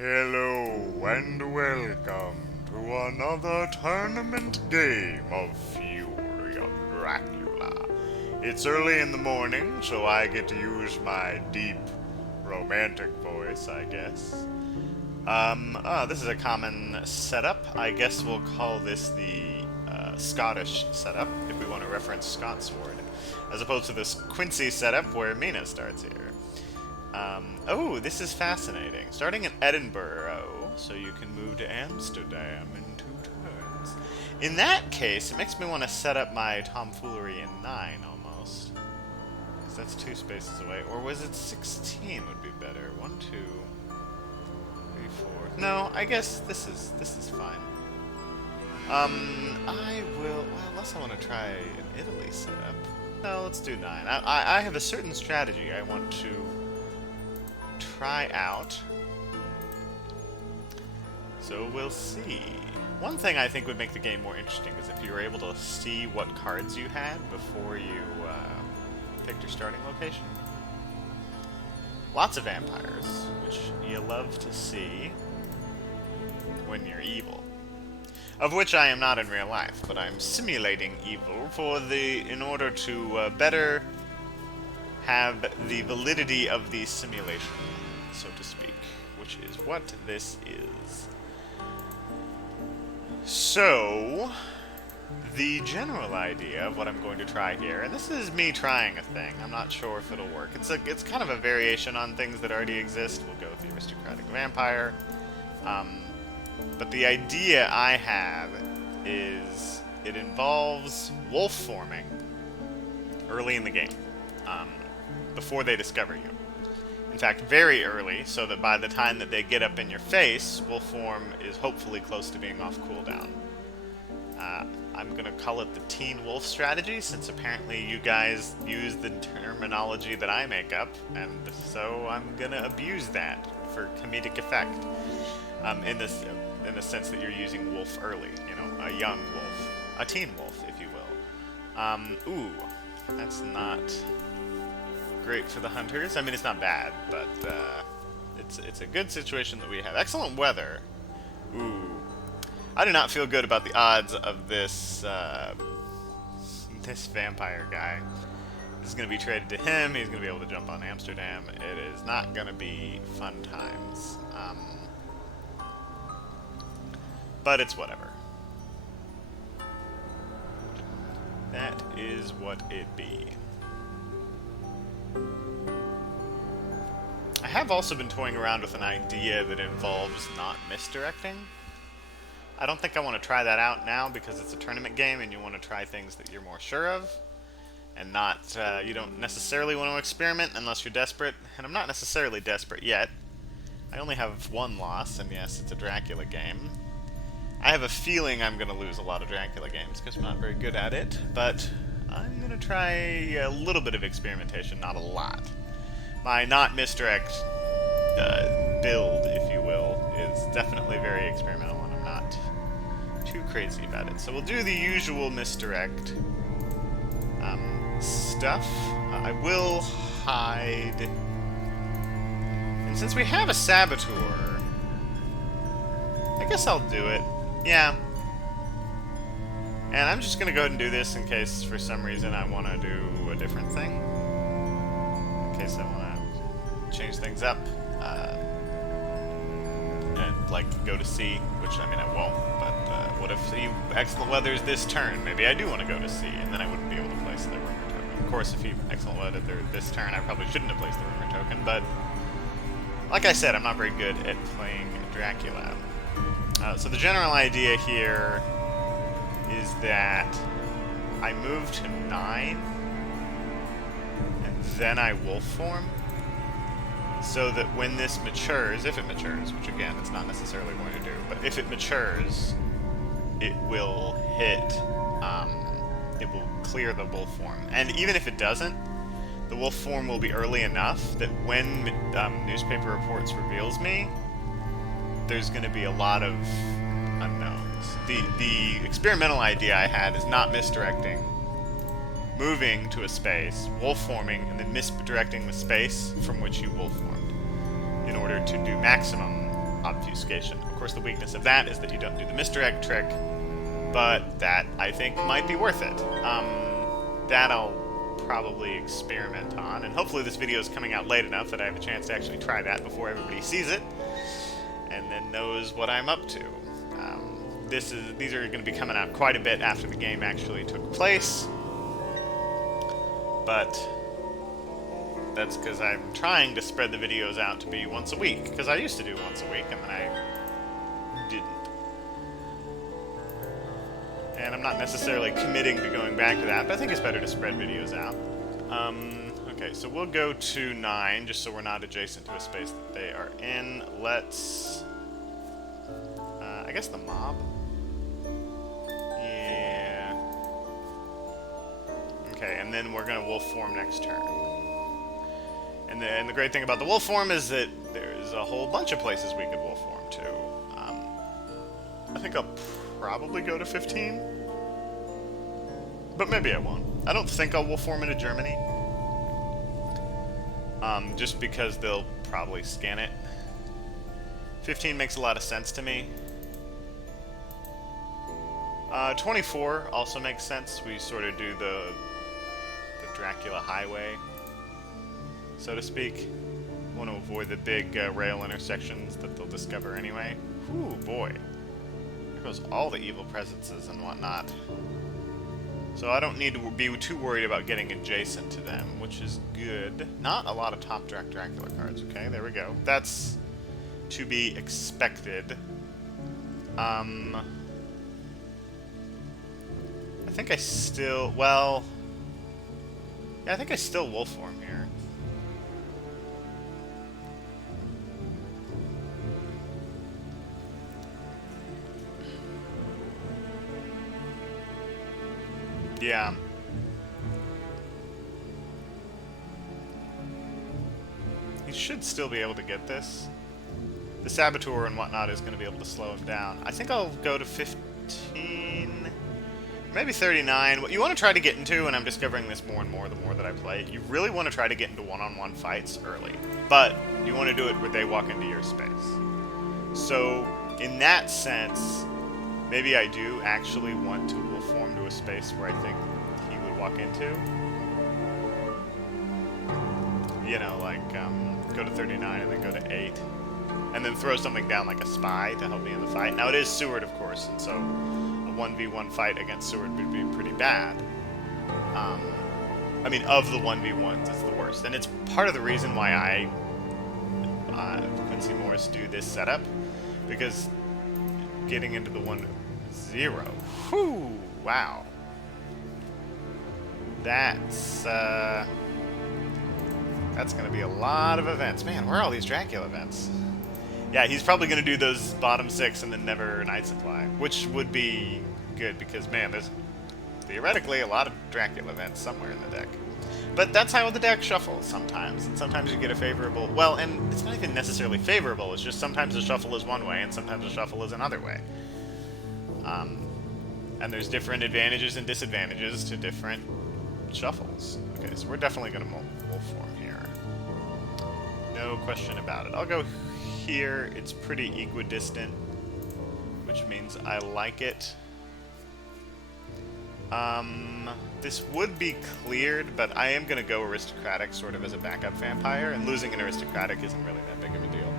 Hello and welcome to another tournament game of Fury of Dracula. It's early in the morning, so I get to use my deep, romantic voice, I guess. This is a common setup. I guess we'll call this the Scottish setup, if we want to reference Scott's Sword, as opposed to this Quincy setup where Mina starts here. Oh, this is fascinating. Starting in Edinburgh, so you can move to Amsterdam in 2 turns. In that case, it makes me want to set up my tomfoolery in 9, almost. Because that's 2 spaces away. Or was it 16 would be better? 1, 2, 3, 4. No, I guess this is fine. I will... Well, unless I want to try an Italy setup. No, let's do 9. I have a certain strategy I want to try out. So we'll see. One thing I think would make the game more interesting is if you were able to see what cards you had before you picked your starting location. Lots of vampires, which you love to see when you're evil. Of which I am not in real life, but I'm simulating evil in order to better have the validity of the simulation, so to speak, which is what this is. So, the general idea of what I'm going to try here, and this is me trying a thing, I'm not sure if it'll work. It's kind of a variation on things that already exist. We'll go with the aristocratic vampire. But the idea I have is it involves wolf forming early in the game, before they discover you. In fact, very early, so that by the time that they get up in your face, wolf form is hopefully close to being off cooldown. I'm going to call it the Teen Wolf strategy, since apparently you guys use the terminology that I make up, and so I'm going to abuse that for comedic effect. In the sense that you're using wolf early, you know, a young wolf, a teen wolf, if you will. Ooh, that's not great for the hunters. I mean, it's not bad, but it's a good situation that we have. Excellent weather. Ooh, I do not feel good about the odds of this this vampire guy. This is going to be traded to him. He's going to be able to jump on Amsterdam. It is not going to be fun times. But it's whatever. That is what it be. I have also been toying around with an idea that involves not misdirecting. I don't think I want to try that out now because it's a tournament game and you want to try things that you're more sure of. And not, you don't necessarily want to experiment unless you're desperate. And I'm not necessarily desperate yet. I only have 1 loss, and yes, it's a Dracula game. I have a feeling I'm going to lose a lot of Dracula games because I'm not very good at it, but I'm going to try a little bit of experimentation, not a lot. My not misdirect build, if you will, is definitely very experimental, and I'm not too crazy about it. So we'll do the usual misdirect stuff. I will hide. And since we have a saboteur, I guess I'll do it. Yeah. And I'm just gonna go ahead and do this in case for some reason I want to do a different thing. In case I want to change things up. And like go to C, which I mean I won't, but what if he excellent weathers this turn? Maybe I do want to go to C, and then I wouldn't be able to place the rumor token. Of course, if he excellent weathered this turn, I probably shouldn't have placed the rumor token, but like I said, I'm not very good at playing Dracula. So the general idea here is that I move to 9, and then I wolf form, so that when this matures, if it matures, which again it's not necessarily going to do, but if it matures, it will hit, it will clear the wolf form. And even if it doesn't, the wolf form will be early enough that when newspaper reports reveals me, there's going to be a lot of unknowns. The experimental idea I had is not misdirecting, moving to a space, wolf forming, and then misdirecting the space from which you wolf formed in order to do maximum obfuscation. Of course, the weakness of that is that you don't do the misdirect trick, but that, I think, might be worth it. That I'll probably experiment on, and hopefully this video is coming out late enough that I have a chance to actually try that before everybody sees it, and then knows what I'm up to. These are going to be coming out quite a bit after the game actually took place, but that's because I'm trying to spread the videos out to be once a week, because I used to do once a week, and then I didn't. And I'm not necessarily committing to going back to that, but I think it's better to spread videos out. Okay, so we'll go to 9, just so we're not adjacent to a space that they are in. Let's... I guess the mob? Yeah. Okay, and then we're going to wolf form next turn. And the great thing about the wolf form is that there's a whole bunch of places we could wolf form to. I think I'll probably go to 15. But maybe I won't. I don't think I'll wolf form into Germany. Just because they'll probably scan it. 15 makes a lot of sense to me. 24 also makes sense. We sort of do the Dracula highway, so to speak. Want to avoid the big rail intersections that they'll discover anyway. Ooh, boy. There goes all the evil presences and whatnot. So I don't need to be too worried about getting adjacent to them, which is good. Not a lot of top Dracula cards. Okay, there we go. That's to be expected. I think I still... Well... Yeah, I think I still wolf form here. Yeah. He should still be able to get this. The Saboteur and whatnot is going to be able to slow him down. I think I'll go to 15... Maybe 39. What you want to try to get into, and I'm discovering this more and more the more that I play, you really want to try to get into one-on-one fights early. But you want to do it where they walk into your space. So, in that sense, maybe I do actually want to wolf form to a space where I think he would walk into. You know, like, go to 39 and then go to 8. And then throw something down like a spy to help me in the fight. Now, it is Seward, of course, and so a 1v1 fight against Seward would be pretty bad. I mean, of the 1v1s, it's the worst. And it's part of the reason why I, Quincy Morris, do this setup. Because getting into the 1-0, whew, wow. That's going to be a lot of events. Man, where are all these Dracula events? Yeah, he's probably going to do those bottom 6 and then never Night Supply, which would be good because, man, there's theoretically a lot of Dracula events somewhere in the deck. But that's how the deck shuffles sometimes, and sometimes you get a favorable... Well, and it's not even necessarily favorable, it's just sometimes the shuffle is one way and sometimes the shuffle is another way. And there's different advantages and disadvantages to different shuffles. Okay, so we're definitely going to wolf form here. No question about it. I'll go here. It's pretty equidistant, which means I like it. This would be cleared, but I am going to go aristocratic sort of as a backup vampire, and losing an aristocratic isn't really that big of a deal.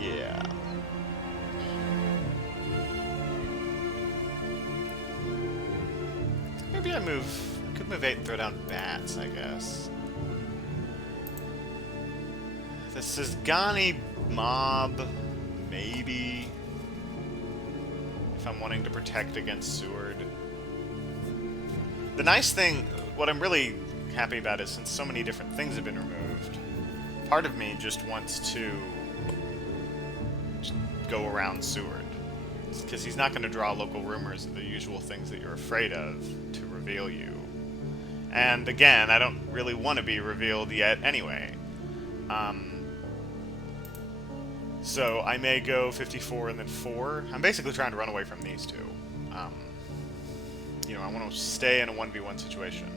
Yeah. Maybe I could move 8 and throw down bats, I guess. The Sisgani mob, maybe, if I'm wanting to protect against Seward. The nice thing, what I'm really happy about is since so many different things have been removed, part of me just wants to just go around Seward. Because he's not going to draw local rumors, the usual things that you're afraid of, to reveal you. And again, I don't really want to be revealed yet anyway. So I may go 54 and then 4. I'm basically trying to run away from these two. You know, I want to stay in a 1v1 situation.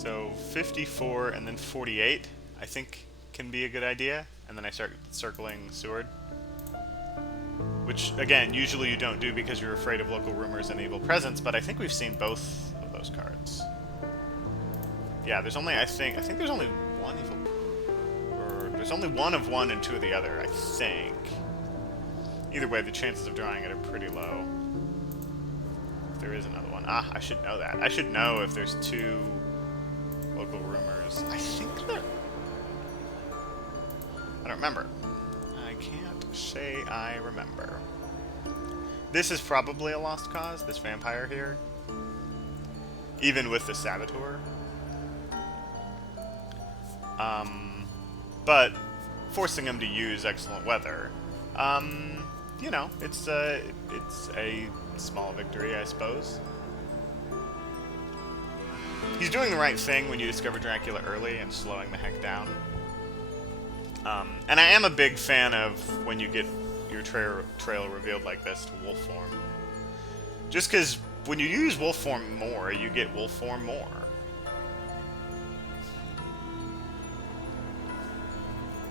So 54 and then 48, I think, can be a good idea. And then I start circling Seward. Which, again, usually you don't do because you're afraid of local rumors and evil presence, but I think we've seen both of those cards. Yeah, there's only, I think there's only one evil... Or there's only one of one and two of the other, I think. Either way, the chances of drawing it are pretty low. If there is another one. Ah, I should know that. I should know if there's two local rumors. I think there... I don't remember. I can't say I remember. This is probably a lost cause, this vampire here. Even with the Saboteur. But forcing him to use excellent weather, you know, it's a small victory, I suppose. He's doing the right thing when you discover Dracula early and slowing the heck down. And I am a big fan of when you get your trail revealed like this to wolf form. Just because when you use wolf form more, you get wolf form more.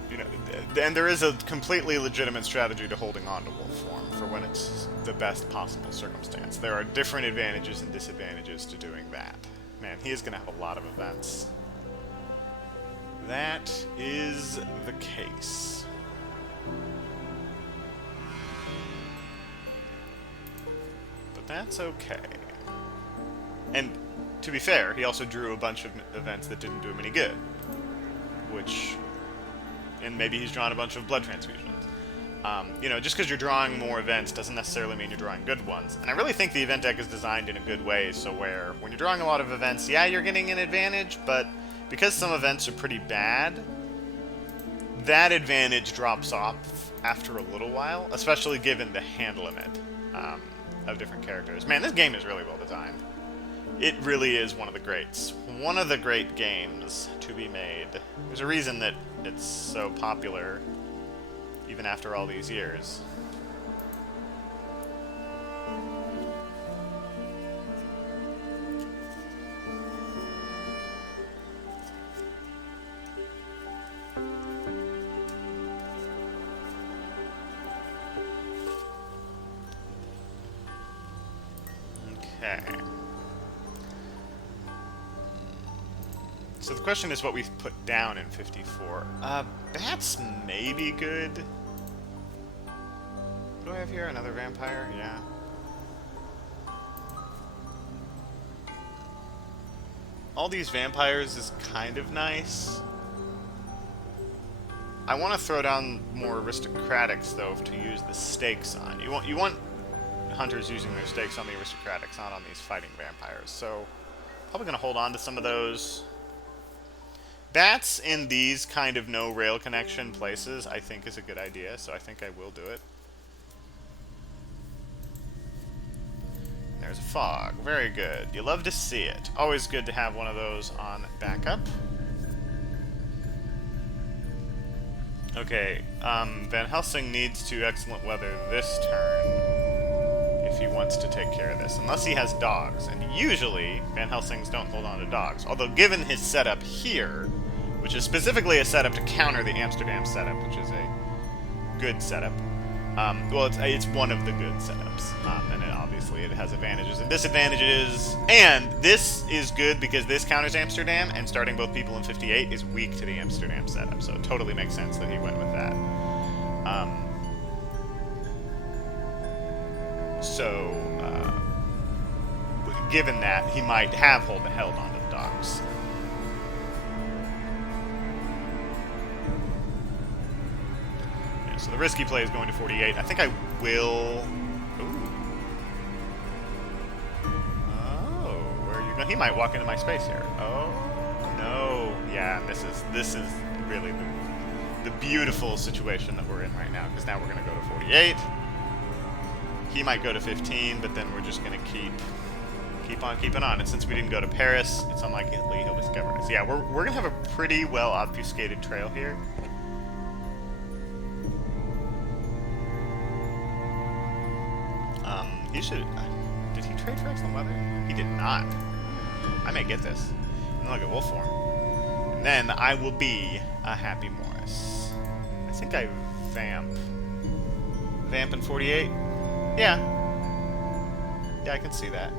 You know, and there is a completely legitimate strategy to holding on to wolf form for when it's the best possible circumstance. There are different advantages and disadvantages to doing that. Man, he is going to have a lot of events. That is the case. But that's okay. And to be fair, he also drew a bunch of events that didn't do him any good. Which... And maybe he's drawn a bunch of blood transfusions. You know, just because you're drawing more events doesn't necessarily mean you're drawing good ones. And I really think the event deck is designed in a good way, so where when you're drawing a lot of events, yeah, you're getting an advantage, but because some events are pretty bad, that advantage drops off after a little while, especially given the hand limit of different characters. Man, this game is really well designed. It really is one of the greats. One of the great games to be made. There's a reason that it's so popular, even after all these years. Okay. So the question is what we've put down in 54. Bats may be good. What do I have here? Another vampire? Yeah. All these vampires is kind of nice. I want to throw down more aristocratics, though, to use the stakes on. You want hunters using their stakes on the aristocratics, not on these fighting vampires. So, probably going to hold on to some of those. Bats in these kind of no rail connection places, I think, is a good idea, so I think I will do it. There's a fog. Very good. You love to see it. Always good to have one of those on backup. Okay, Van Helsing needs to excellent weather this turn if he wants to take care of this, unless he has dogs, and usually Van Helsings don't hold on to dogs, although given his setup here, which is specifically a setup to counter the Amsterdam setup, which is a good setup. Well, it's one of the good setups, and obviously it has advantages and disadvantages, and this is good because this counters Amsterdam, and starting both people in 58 is weak to the Amsterdam setup, so it totally makes sense that he went with that. Given that, he might have held on to the dogs. So the risky play is going to 48. I think I will... Ooh. Oh, where are you going? He might walk into my space here. Oh, no. Yeah, this is really the beautiful situation that we're in right now, because now we're going to go to 48. He might go to 15, but then we're just going to keep on keeping on. And since we didn't go to Paris, it's unlikely he'll discover us. Yeah, we're going to have a pretty well obfuscated trail here. He should... did he trade for excellent weather? He did not. I may get this. I'll get wolf form. And then I will be a happy Morris. I think I vamp. Vamp in 48? Yeah. Yeah, I can see that.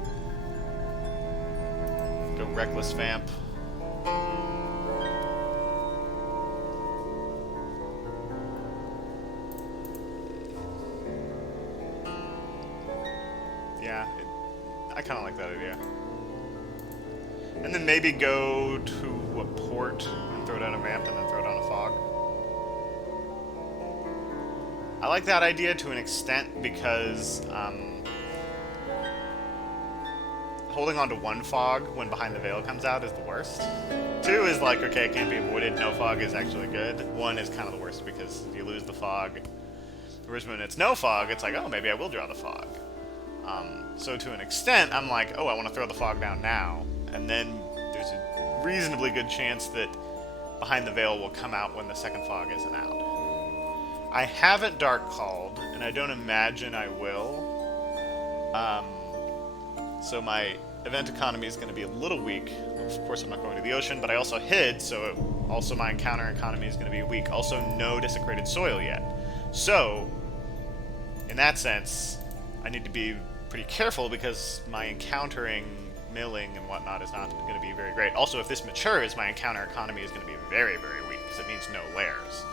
Go reckless vamp. Yeah, I kind of like that idea. And then maybe go to a port and throw down a vamp and then throw down a fog. I like that idea to an extent because holding on to one fog when behind the veil comes out is the worst. Two is like, okay, it can't be avoided. No fog is actually good. One is kind of the worst because you lose the fog. Whereas when it's no fog, it's like, oh, maybe I will draw the fog. So to an extent, I'm like, oh, I want to throw the fog down now. And then there's a reasonably good chance that behind the veil will come out when the second fog isn't out. I haven't dark called, and I don't imagine I will. So my event economy is going to be a little weak. Of course, I'm not going to the ocean, but I also hid, so also my encounter economy is going to be weak. Also, no desecrated soil yet. So, in that sense, I need to be pretty careful because my encountering, milling, and whatnot is not going to be very great. Also, if this matures, my encounter economy is going to be very, very weak because it means no layers.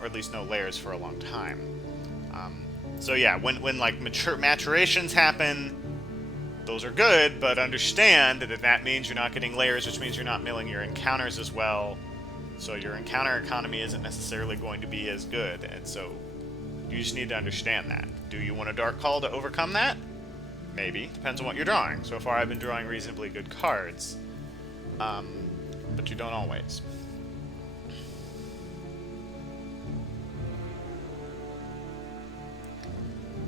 Or at least no layers for a long time. So yeah, when like maturations happen, those are good, but understand that that means you're not getting layers, which means you're not milling your encounters as well. So your encounter economy isn't necessarily going to be as good, and so you just need to understand that. Do you want a dark call to overcome that? Maybe. Depends on what you're drawing. So far I've been drawing reasonably good cards, but you don't always.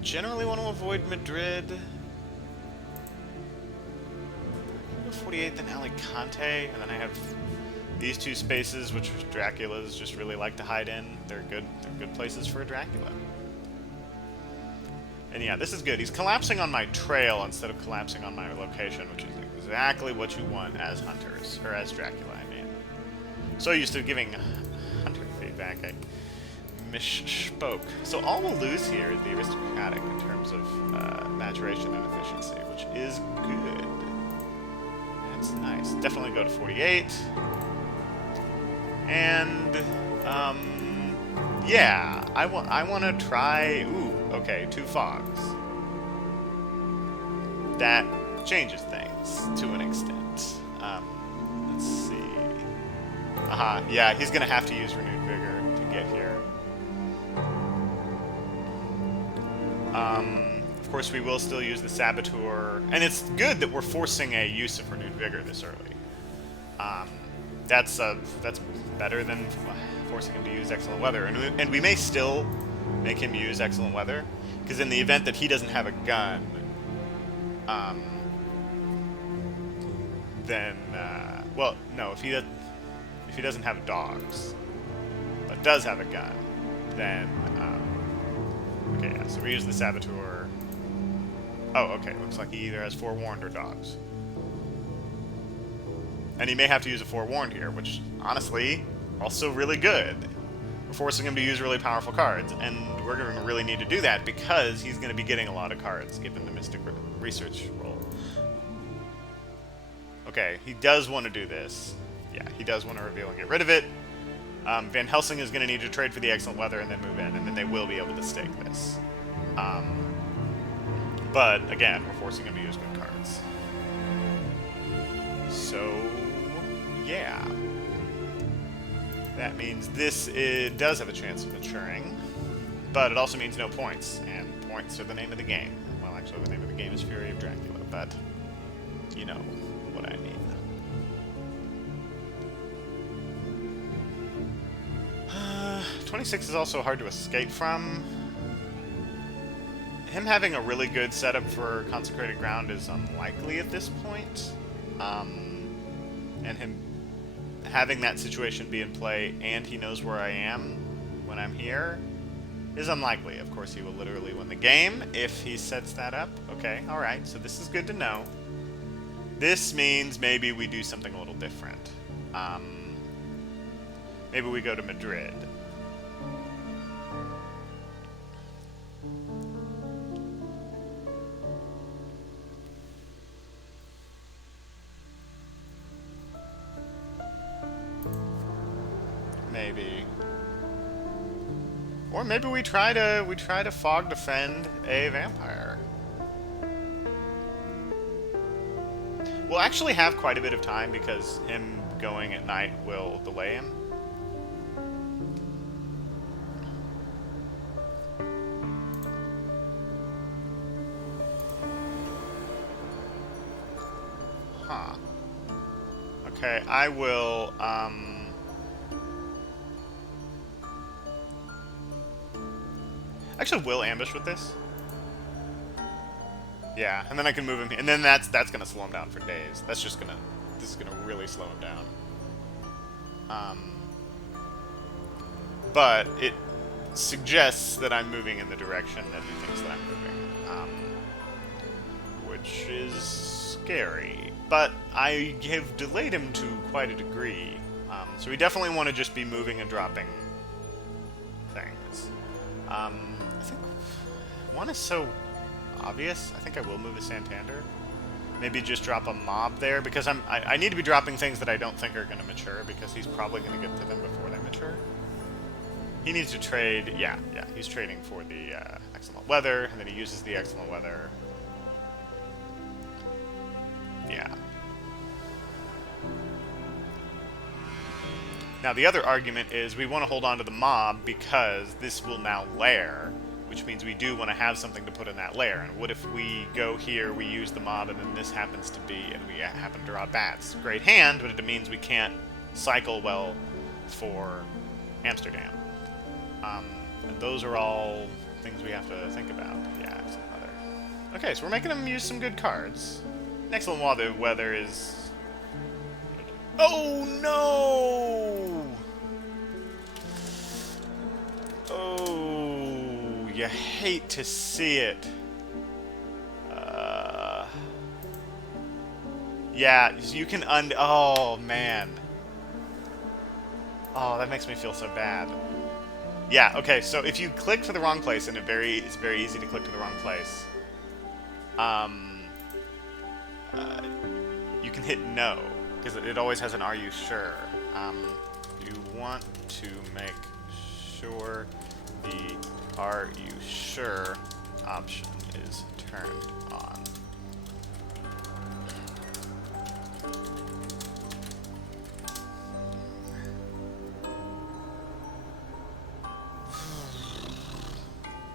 Generally want to avoid Madrid. 48th and Alicante, and then I have these two spaces, which Draculas just really like to hide in. They're good places for a Dracula. And yeah, this is good. He's collapsing on my trail instead of collapsing on my location, which is exactly what you want as hunters, or as Dracula, I mean. So used to giving hunter feedback, I misspoke. So all we'll lose here is the aristocratic in terms of maturation and efficiency, which is good. That's nice. Definitely go to 48. And, yeah, I want to try, okay, 2 fogs. That changes things to an extent. Let's see. Aha, yeah, he's going to have to use Renewed Vigor to get here. Of course, we will still use the Saboteur, and it's good that we're forcing a use of Renewed Vigor this early. That's better than forcing him to use Excellent Weather, and we may still make him use Excellent Weather, because in the event that he doesn't have a gun, then well, no, if he doesn't have dogs, but does have a gun, then okay, yeah, so we use the Saboteur. Oh, okay, looks like he either has Forewarned or dogs. And he may have to use a Forewarned here, which, honestly, also really good. We're forcing him to use really powerful cards, and we're going to really need to do that because he's going to be getting a lot of cards, given the Mystic Research role. Okay, he does want to do this. Yeah, he does want to reveal and get rid of it. Van Helsing is going to need to trade for the Excellent Weather and then move in, and then they will be able to stake this. But, again, we're forcing him to use good cards. So, yeah. That means this does have a chance of maturing, but it also means no points, and points are the name of the game. Well, actually, the name of the game is Fury of Dracula, but you know what I mean. 26 is also hard to escape from. Him having a really good setup for Consecrated Ground is unlikely at this point. And him having that situation be in play and he knows where I am when I'm here is unlikely. Of course, he will literally win the game if he sets that up. Okay, alright, so this is good to know. This means maybe we do something a little different. Maybe we go to Madrid. Maybe. Or maybe we try to fog defend a vampire. We'll actually have quite a bit of time because him going at night will delay him. Huh. Okay, I will, actually will ambush with this. Yeah, and then I can move him, and then that's gonna slow him down for days. This is gonna really slow him down. But it suggests that I'm moving in the direction that he thinks that I'm moving, which is scary. But I have delayed him to quite a degree, so we definitely want to just be moving and dropping things. I think one is so obvious. I think I will move a Santander. Maybe just drop a mob there, because I need to be dropping things that I don't think are going to mature, because he's probably going to get to them before they mature. He needs to trade, yeah, he's trading for the excellent weather, and then he uses the excellent weather. Yeah. Now the other argument is we want to hold on to the mob because this will now lair, which means we do want to have something to put in that lair. And what if we go here, we use the mob, and then this happens to be, and we happen to draw bats? Great hand, but it means we can't cycle well for Amsterdam. And those are all things we have to think about. Yeah, excellent weather. Okay, so we're making them use some good cards. Excellent weather is... Oh, no! Oh, you hate to see it. Yeah, you can oh, man. Oh, that makes me feel so bad. Yeah, okay, so if you click to the wrong place, and it's very easy to click to the wrong place, you can hit no, because it always has an "Are you sure?" You want to make sure the "Are you sure?" option is turned on.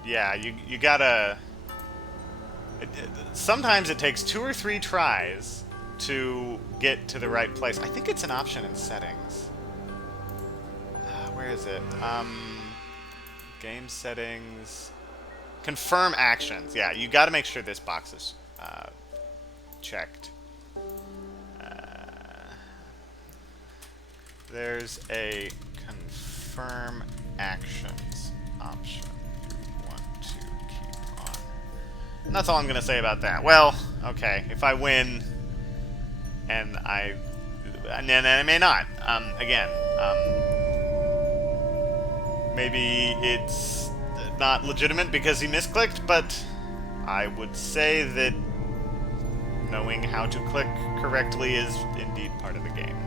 Yeah, you gotta... sometimes it takes 2 or 3 tries to get to the right place. I think it's an option in settings. Where is it? Game settings... Confirm actions. Yeah, you gotta make sure this box is checked. There's a confirm actions option. And that's all I'm going to say about that. Well, okay, if I win, and then I may not. Again, maybe it's not legitimate because he misclicked, but I would say that knowing how to click correctly is indeed part of the game.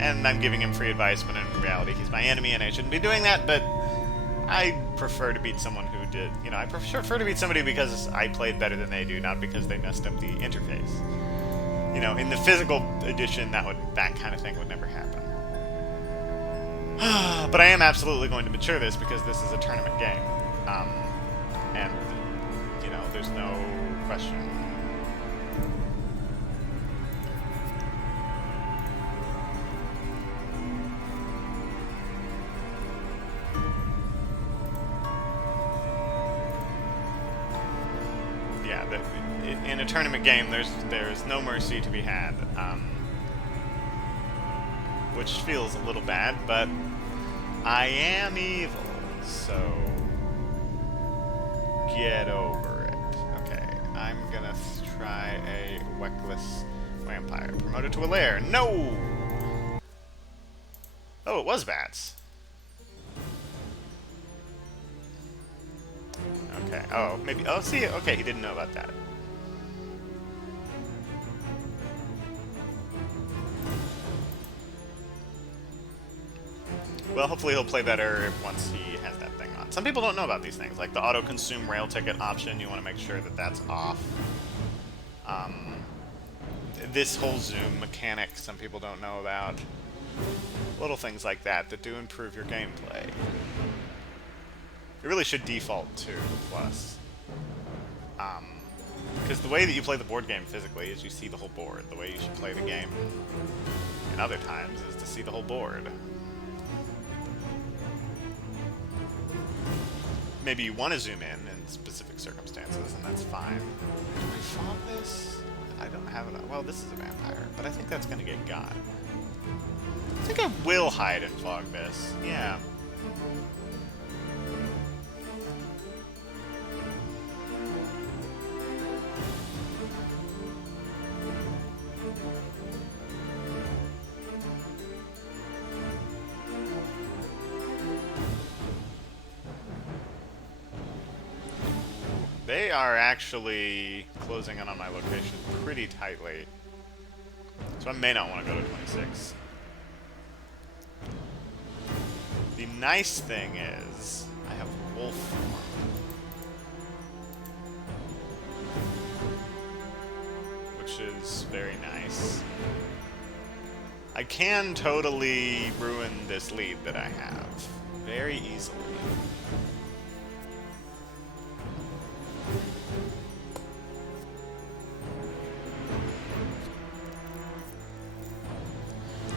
And I'm giving him free advice when in reality he's my enemy and I shouldn't be doing that, but I prefer to beat someone who did, I prefer to beat somebody because I played better than they do, not because they messed up the interface. In the physical edition, that kind of thing would never happen. But I am absolutely going to mature this because this is a tournament game. And, there's no question. In a tournament game, there's no mercy to be had, which feels a little bad, but I am evil, so get over it. Okay, I'm gonna try a Weckless Vampire. Promoted to a lair. No! Oh, it was bats. Okay. Oh, maybe. Oh, see. Okay, he didn't know about that. Well, hopefully he'll play better once he has that thing on. Some people don't know about these things, like the auto-consume rail ticket option. You want to make sure that that's off. This whole zoom mechanic, some people don't know about. Little things like that that do improve your gameplay. It really should default to plus. Because the way that you play the board game physically is you see the whole board. The way you should play the game in other times is to see the whole board. Maybe you want to zoom in specific circumstances, and that's fine. Do I fog this? I don't have it. Well, this is a vampire, but I think that's going to get got. I think I will hide and fog this. Yeah. They are actually closing in on my location pretty tightly. So I may not want to go to 26. The nice thing is, I have wolf form. Which is very nice. I can totally ruin this lead that I have. Very easily.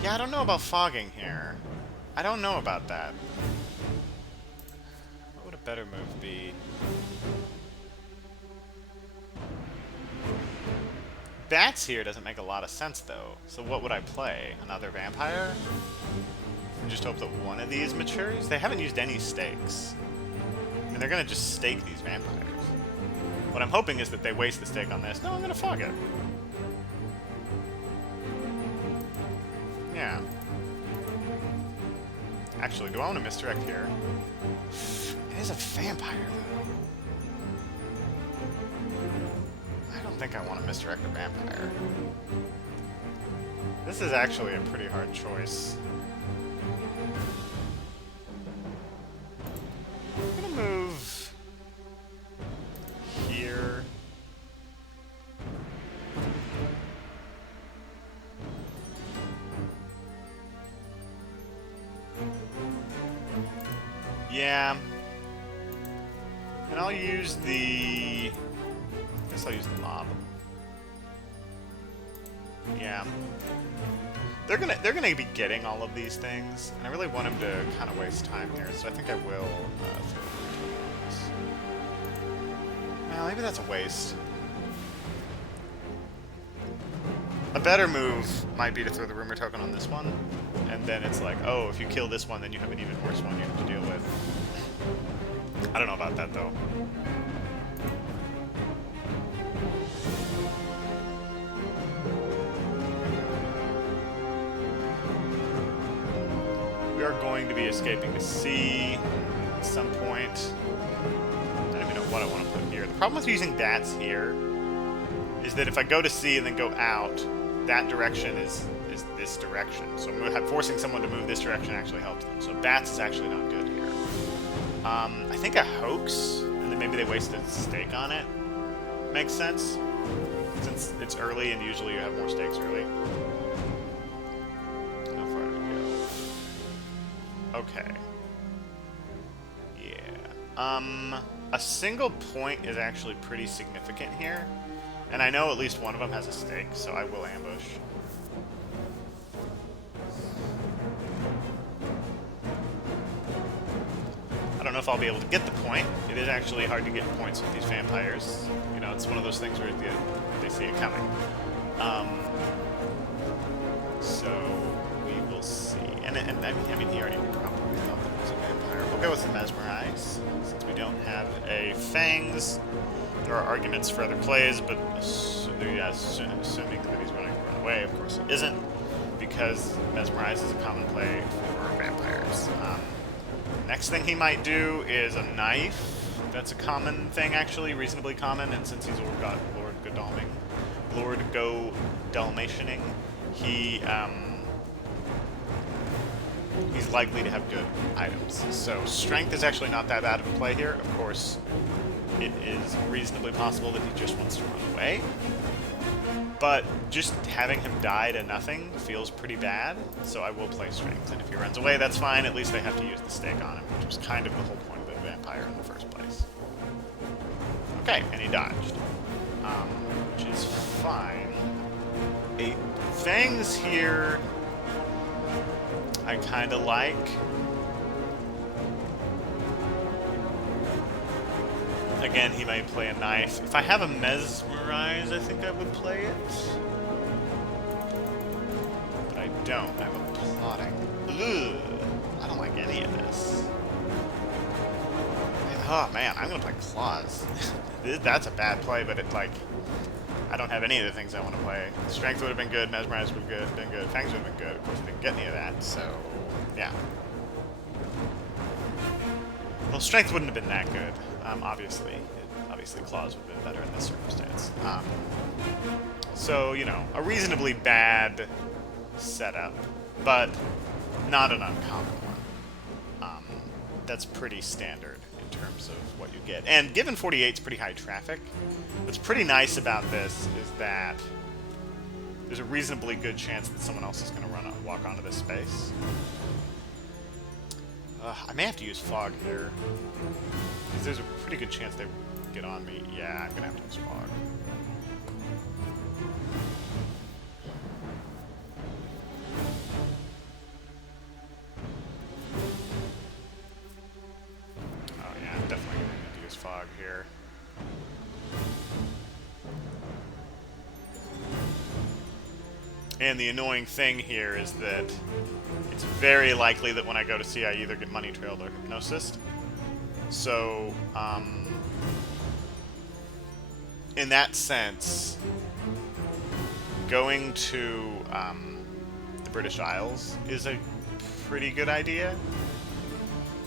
Yeah, I don't know about fogging here. I don't know about that. What would a better move be? Bats here doesn't make a lot of sense, though. So what would I play? Another vampire? And just hope that one of these matures? They haven't used any stakes. I mean, they're gonna just stake these vampires. What I'm hoping is that they waste the stake on this. No, I'm gonna fog it. Yeah. Actually, do I want to misdirect here? It is a vampire, though. I don't think I want to misdirect a vampire. This is actually a pretty hard choice. I'm gonna move here. Yeah. And I'll use the... I guess I'll use the mob. Yeah. They're gonna be getting all of these things, and I really want them to kind of waste time here, so I think I will throw this. Well, maybe that's a waste. A better move might be to throw the rumor token on this one, and then it's like, oh, if you kill this one, then you have an even worse one you have to deal with. I don't know about that, though. We are going to be escaping to sea at some point. I don't even know what I want to put here. The problem with using bats here is that if I go to sea and then go out, that direction is this direction. So forcing someone to move this direction actually helps them. So bats is actually not good here. I think a hoax, and then maybe they wasted a stake on it. Makes sense. Since it's early and usually you have more stakes early. How far do we go? Okay. Yeah. A single point is actually pretty significant here. And I know at least one of them has a stake, so I will ambush. I don't know if I'll be able to get the point. It is actually hard to get points with these vampires. You know, it's one of those things where they see it coming. So we will see. And I mean, he already probably thought that it was a vampire. We'll go with the mesmerize, since we don't have a fangs. There are arguments for other plays, but Yeah, assuming that he's running away, of course it isn't, because Mesmerize is a common play for vampires. Next thing he might do is a knife. That's a common thing, actually, reasonably common, and since he's Lord Go Dalmatianing, he's likely to have good items. So strength is actually not that bad of a play here. Of course, it is reasonably possible that he just wants to run away. But just having him die to nothing feels pretty bad, so I will play strength. And if he runs away, that's fine. At least they have to use the stake on him, which was kind of the whole point of the vampire in the first place. Okay, and he dodged, which is fine. Fangs here I kind of like. Again, he might play a knife. If I have a Mesmerize, I think I would play it. But I don't. I have a plotting. Ugh. I don't like any of this. Oh man, I'm gonna play Claws. That's a bad play, but it's like, I don't have any of the things I want to play. Strength would have been good, Mesmerize would have been good, Fangs would have been good. Of course, I didn't get any of that, so yeah. Well, Strength wouldn't have been that good, obviously. Obviously, Claws would have been better in this circumstance. So, you know, a reasonably bad setup, but not an uncommon one. That's pretty standard in terms of what you get. And given 48's pretty high traffic, what's pretty nice about this is that there's a reasonably good chance that someone else is going to walk onto this space. I may have to use Fog here, because there's a pretty good chance they get on me. Yeah, I'm going to have to use Fog. Oh yeah, I'm definitely going to need to use Fog here. And the annoying thing here is that it's very likely that when I go to see, I either get Money Trailed or Hypnosis. So, in that sense, going to the British Isles is a pretty good idea.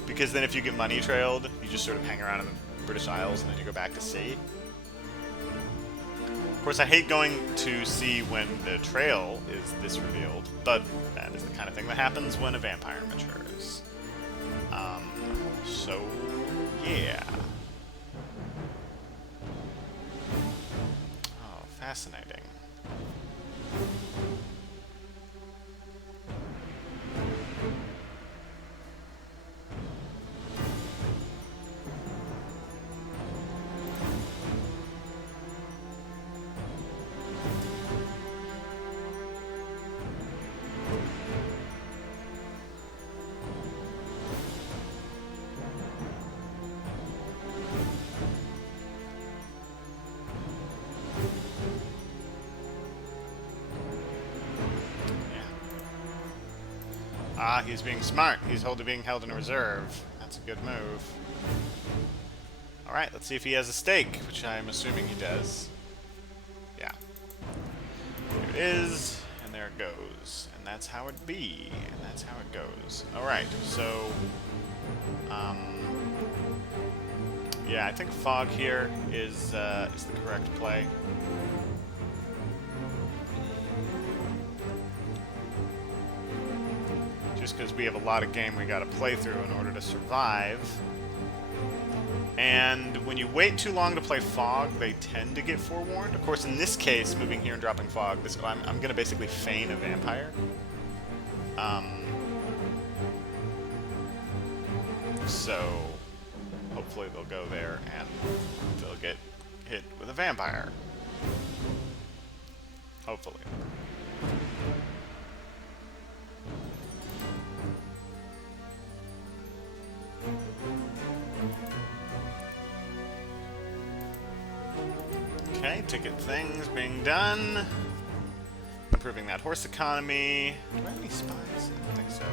Because then if you get Money Trailed, you just sort of hang around in the British Isles and then you go back to sea. Of course, I hate going to sea when the trail is this revealed, but that is the kind of thing that happens when a vampire matures. So, yeah. Oh, fascinating. Ah, he's being smart. He's being held in reserve. That's a good move. Alright, let's see if he has a stake, which I'm assuming he does. Yeah. There it is, and there it goes. And that's how it be, and that's how it goes. Alright, so... yeah, I think Fog here is the correct play. Just because we have a lot of game we gotta play through in order to survive. And when you wait too long to play Fog, they tend to get forewarned. Of course, in this case, moving here and dropping Fog, I'm gonna basically feign a vampire. So, hopefully they'll go there and they'll get hit with a vampire. Hopefully. Okay, ticket things being done. Improving that horse economy. Do I have any spies? I don't think so.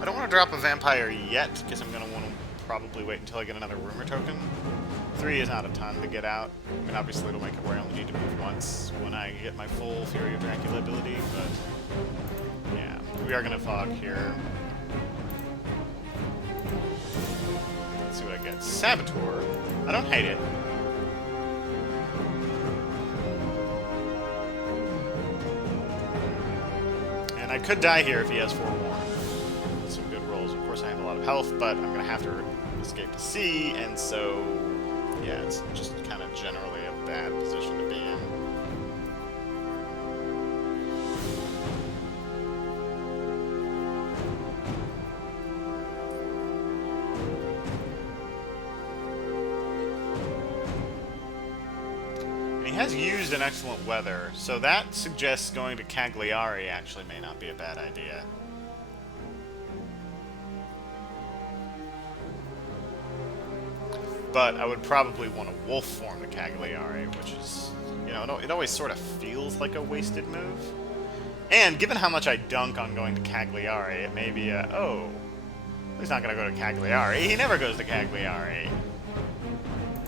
I don't want want to drop a vampire yet, because I'm going to want to probably wait until I get another rumor token. 3 is not a ton to get out. I mean, obviously it'll make it where I only need to move once when I get my full Fury of Dracula ability, but yeah, we are going to fog here. Let's see what I get. Saboteur. I don't hate it. And I could die here if he has 4 more. Some good rolls. Of course, I have a lot of health, but I'm going to have to escape to sea, and so, yeah, it's just kind of generally a bad position to be in. And he has used an excellent weather, so that suggests going to Cagliari actually may not be a bad idea. But I would probably want to wolf form the Cagliari, which is, you know, it always sort of feels like a wasted move. And given how much I dunk on going to Cagliari, it may be a, oh, he's not going to go to Cagliari. He never goes to Cagliari.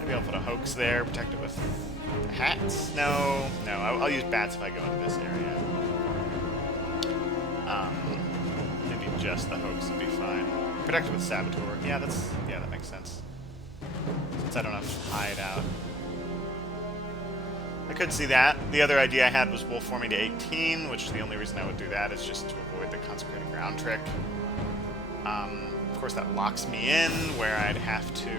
Maybe I'll put a hoax there, protect it with hats? No, I'll use bats if I go into this area. Maybe just the hoax would be fine. Protect it with saboteur. Yeah, that makes sense. Since I don't have to hide out. I could see that. The other idea I had was wolf forming to 18, which the only reason I would do that is just to avoid the consecrated ground trick. Of course, that locks me in, where I'd have to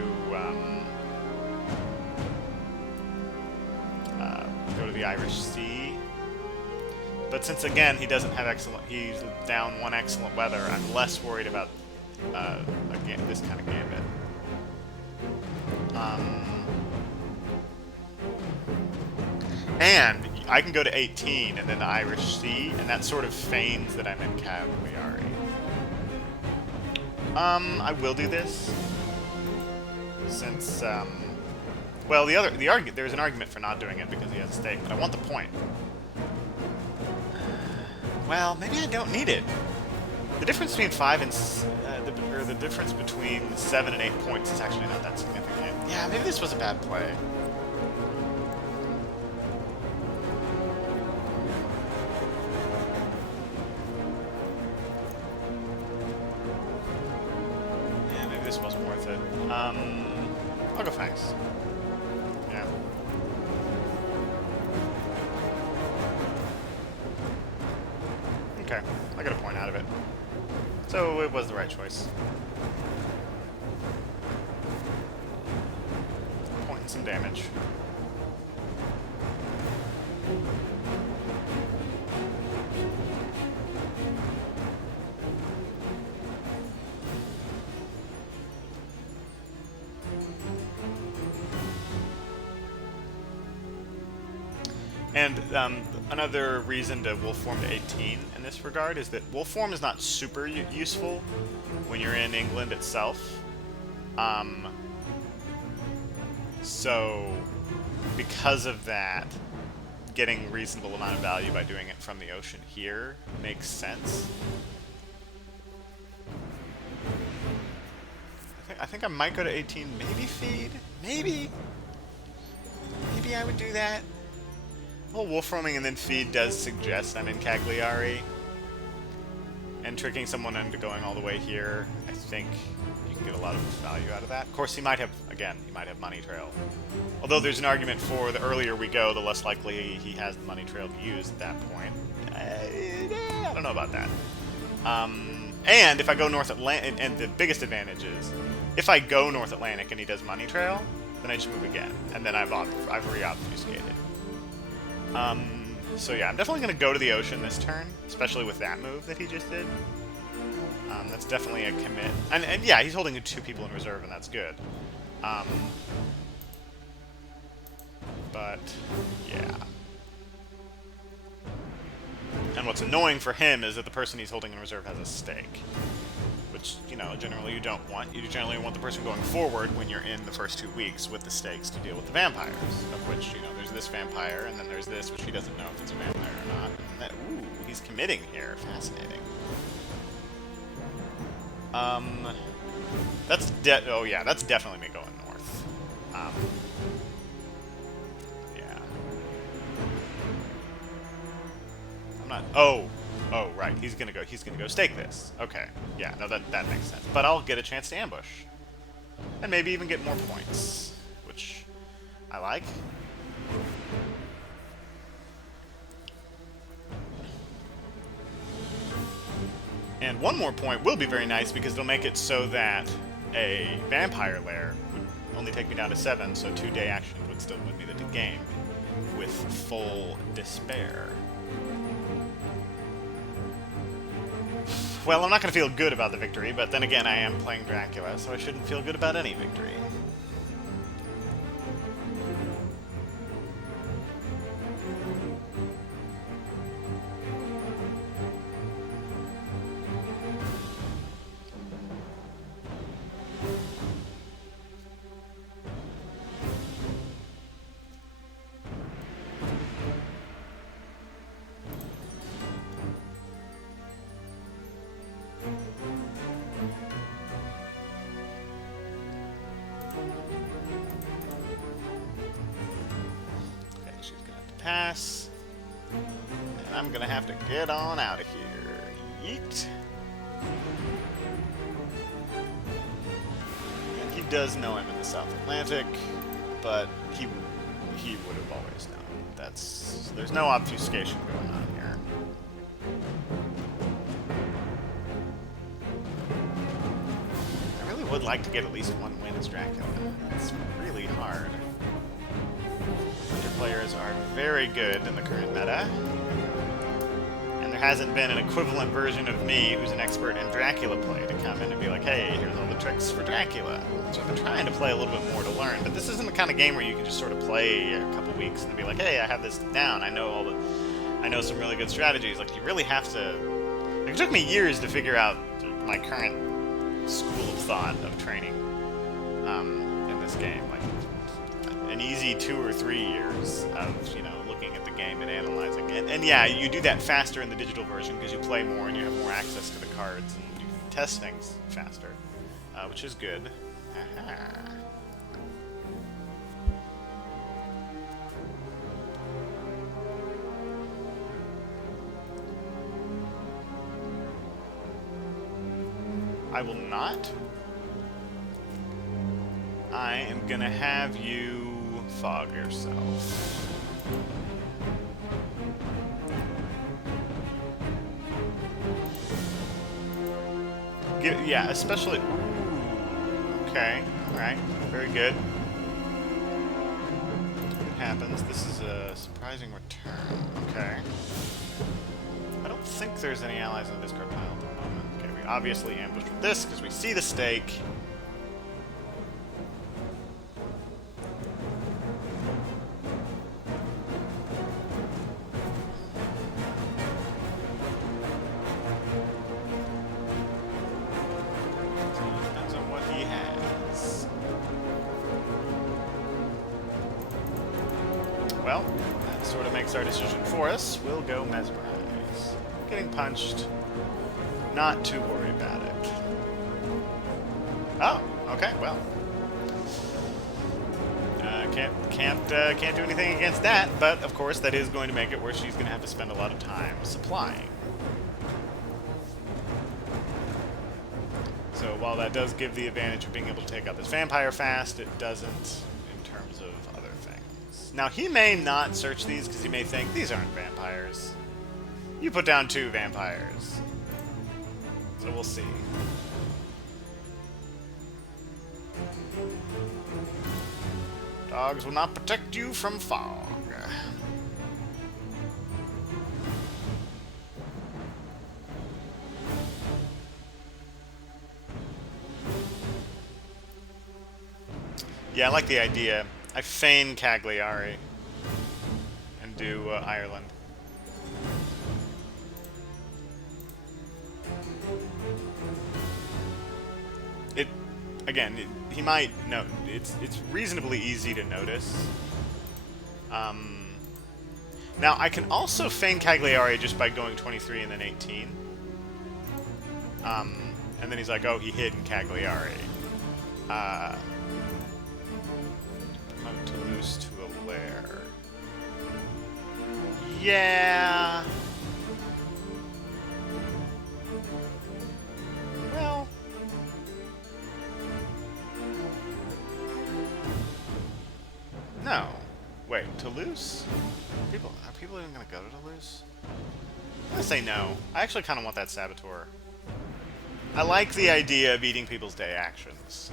go to the Irish Sea. But since, again, he doesn't have he's down 1 excellent weather, I'm less worried about this kind of gambit. And I can go to 18 and then the Irish Sea, and that sort of feigns that I'm in Cagliari. I will do this, since, well, there's an argument for not doing it because he has a stake, but I want the point. Well, maybe I don't need it. The difference between 5 and the difference between 7 and 8 points is actually not that significant. Yeah, maybe this was a bad play. Yeah, maybe this wasn't worth it. I'll go Fangs. Yeah. Okay, I got a point out of it. So it was the right choice. Point and some damage. And another reason to wolf form to 18 in this regard is that wolf form is not super useful when you're in England itself. So because of that, getting reasonable amount of value by doing it from the ocean here makes sense. I think I might go to 18, maybe feed, maybe I would do that. Well, wolf roaming and then feed does suggest I'm in Cagliari. And tricking someone into going all the way here, I think you can get a lot of value out of that. Of course, he might have money trail. Although there's an argument for the earlier we go, the less likely he has the money trail to use at that point. I don't know about that. And if I go North Atlantic, and the biggest advantage is, if I go North Atlantic and he does money trail, then I just move again. And then I've re-obfuscated. So yeah, I'm definitely going to go to the ocean this turn, especially with that move that he just did. That's definitely a commit. And yeah, he's holding 2 people in reserve, and that's good. But, yeah. And what's annoying for him is that the person he's holding in reserve has a stake. Which, you know, generally you don't want. You generally want the person going forward when you're in the first 2 weeks with the stakes to deal with the vampires. Of which, you know, there's this vampire, and then there's this, which he doesn't know if it's a vampire or not. And that, ooh, he's committing here. Fascinating. That's oh yeah, that's definitely me going north. Um, yeah. I'm not. Oh, right. He's gonna go. He's gonna go stake this. Okay. Yeah. No, that makes sense. But I'll get a chance to ambush, and maybe even get more points, which I like. And one more point will be very nice because it'll make it so that a vampire lair would only take me down to 7, so 2-day actions would still win me the game with full despair. Well, I'm not going to feel good about the victory, but then again, I am playing Dracula, so I shouldn't feel good about any victory. Pass. And I'm gonna have to get on out of here. Yeet. And he does know I'm in the South Atlantic, but he would have always known. There's no obfuscation going on here. I really would like to get at least one win as Dracula. It's really hard. Players are very good in the current meta, and there hasn't been an equivalent version of me who's an expert in Dracula play to come in and be like, hey, here's all the tricks for Dracula. So I've been trying to play a little bit more to learn, but this isn't the kind of game where you can just sort of play a couple weeks and be like, hey, I have this down, I know some really good strategies. Like, you really have to... Like, it took me years to figure out my current school of thought of training in this game. Like, an easy 2 or 3 years of, looking at the game and analyzing it. And yeah, you do that faster in the digital version because you play more and you have more access to the cards and you test things faster, which is good. Aha. I will not. I am gonna have you fog yourself. Yeah, especially... Ooh, okay, alright, very good. What happens? This is a surprising return, okay. I don't think there's any allies in the discard pile at the moment. Okay, we obviously ambushed with this because we see the stake. Well, that sort of makes our decision for us. We'll go mesmerize. Getting punched. Not too worried about it. Oh, okay, well. Can't do anything against that, but of course that is going to make it where she's going to have to spend a lot of time supplying. So while that does give the advantage of being able to take out this vampire fast, it doesn't in terms of other things. Now, he may not search these because he may think, these aren't vampires. You put down 2 vampires. So we'll see. Dogs will not protect you from fog. Yeah, I like the idea. I feign Cagliari and do Ireland. He might know. It's reasonably easy to notice. Now I can also feign Cagliari just by going 23 and then 18. And then he's like, oh, he hid in Cagliari. Promote Toulouse to a lair. Yeah. Well. No. Wait, Toulouse? Are people even gonna go to Toulouse? I'm gonna say no. I actually kind of want that Saboteur. I like the idea of eating people's day actions.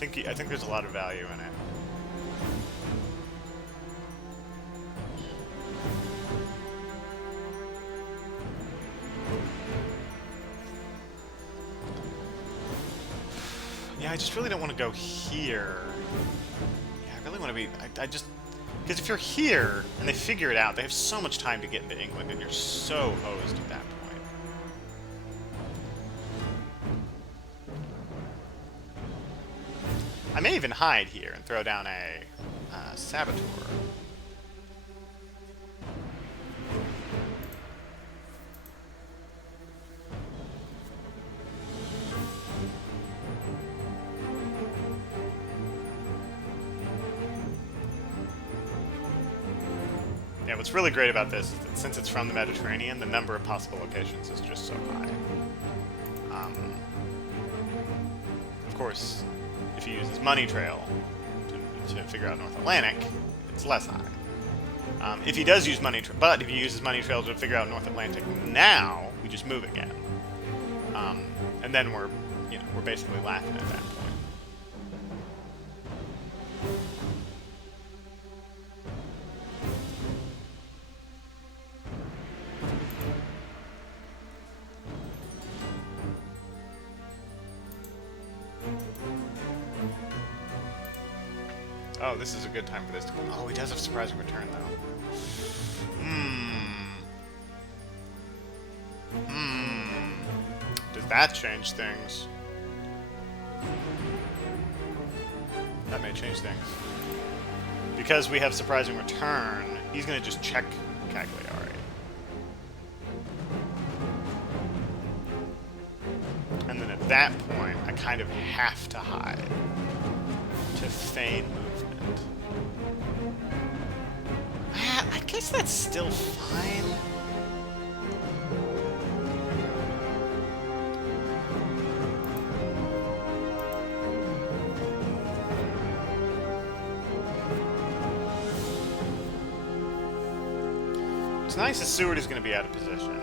I think there's a lot of value in it. Yeah, I just really don't want to go here. Yeah, I really want to be... I just... Because if you're here, and they figure it out, they have so much time to get into England, and you're so hosed at that point. I may even hide here and throw down a Saboteur. Yeah, what's really great about this is that since it's from the Mediterranean, the number of possible locations is just so high. Of course, if he uses Money Trail to figure out North Atlantic, it's less high. If he does use but if he uses Money Trail to figure out North Atlantic now, we just move again, and then we're basically laughing at that point. Oh, this is a good time for this to come. Oh, he does have surprising return, though. Does that change things? That may change things. Because we have surprising return, he's going to just check Cagliari. And then at that point, I kind of have to hide to feign movement. I guess that's still fine. What's nice is Seward is going to be out of position.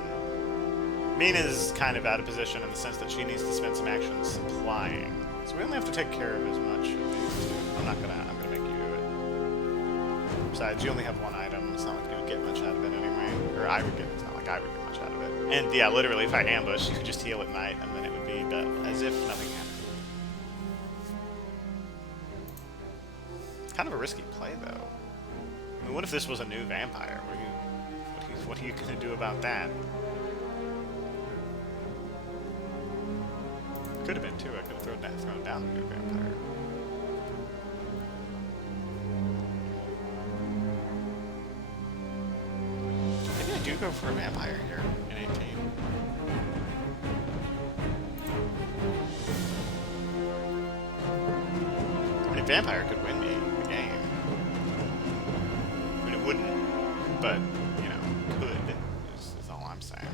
Mina's kind of out of position in the sense that she needs to spend some action supplying. So we only have to take care of as much of these two. I'm gonna make you do it. Besides, you only have one item. It's not like you would get much out of it anyway. Or I would get, it's not like I would get much out of it. And yeah, literally, if I ambush, you could just heal at night, and then it would be as if nothing happened. It's kind of a risky play, though. I mean, what if this was a new vampire? What are you gonna do about that? Could have been too. I could have thrown down a new vampire. Maybe I do go for a vampire here in 18. I mean, a vampire could win me the game. I mean, it wouldn't, but you know, could. Is all I'm saying.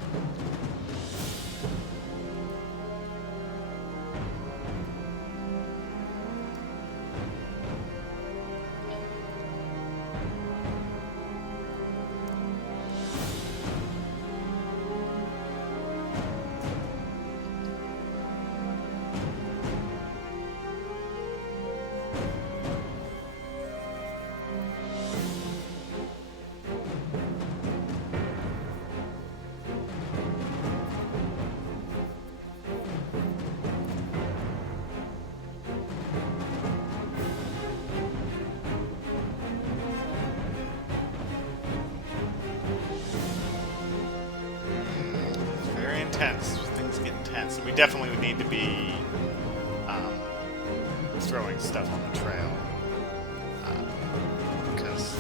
Things get intense, and we definitely would need to be throwing stuff on the trail, because